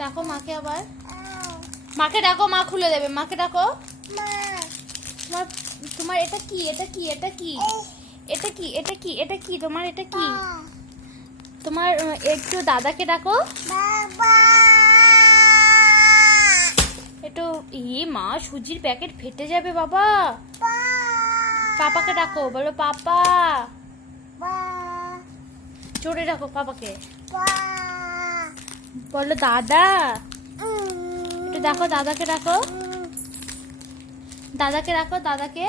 ডাকো মাকে আবার, মাকে ডাকো, মা খুলে দেবে। মাকে ডাকো। তোমার তোমার এটা কি, এটা কি, এটা কি, এটা কি, এটা কি, এটা কি, তোমার এটা কি? তোমার একটু দাদাকে ডাকো। একটু মা সুজির প্যাকেট ফেটে যাবে বাবা। পাপাকে ডাকো, বলো পাপা। জোরে ডাকো পাপাকে, বলো দাদা। একটু দেখো দাদাকে ডাকো, দাদাকে ডাকো, দাদাকে,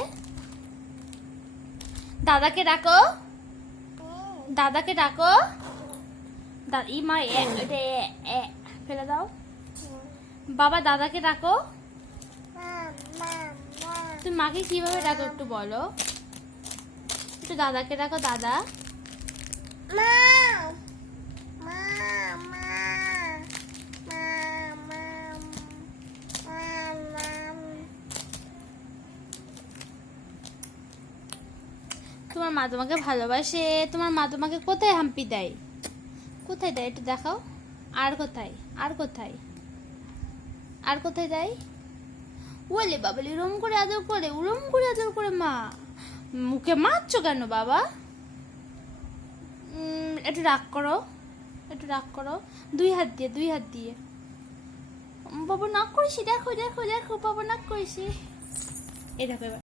দাদাকে ডাকো, দাদাকে ডাকো। ই মা ফেলে দাও। বাবা দাদাকে ডাকো। তুমি মাকে কিভাবে ডাকো একটু বলো। একটু দাদাকে ডাকো, দাদা। তোমার মা তোমাকে ভালোবাসে। তোমার মা তোমাকে কোথায় হাম্পি দেয়, কোথায় দেয় একটু দেখাও। আর কোথায়, আর কোথায়, আর কোথায় দেয়? ওলে বাবলি উরম করে আদর করে, উরম করে আদর করে। মা মুখে মারছো কেন বাবা? একটু রাগ করো, একটু রাগ করো। দুই হাত দিয়ে, দুই হাত দিয়ে। বাবা নাক করেছি, দেখো দেখো দেখো, বাবা নাক করেছি। এই দেখো এবার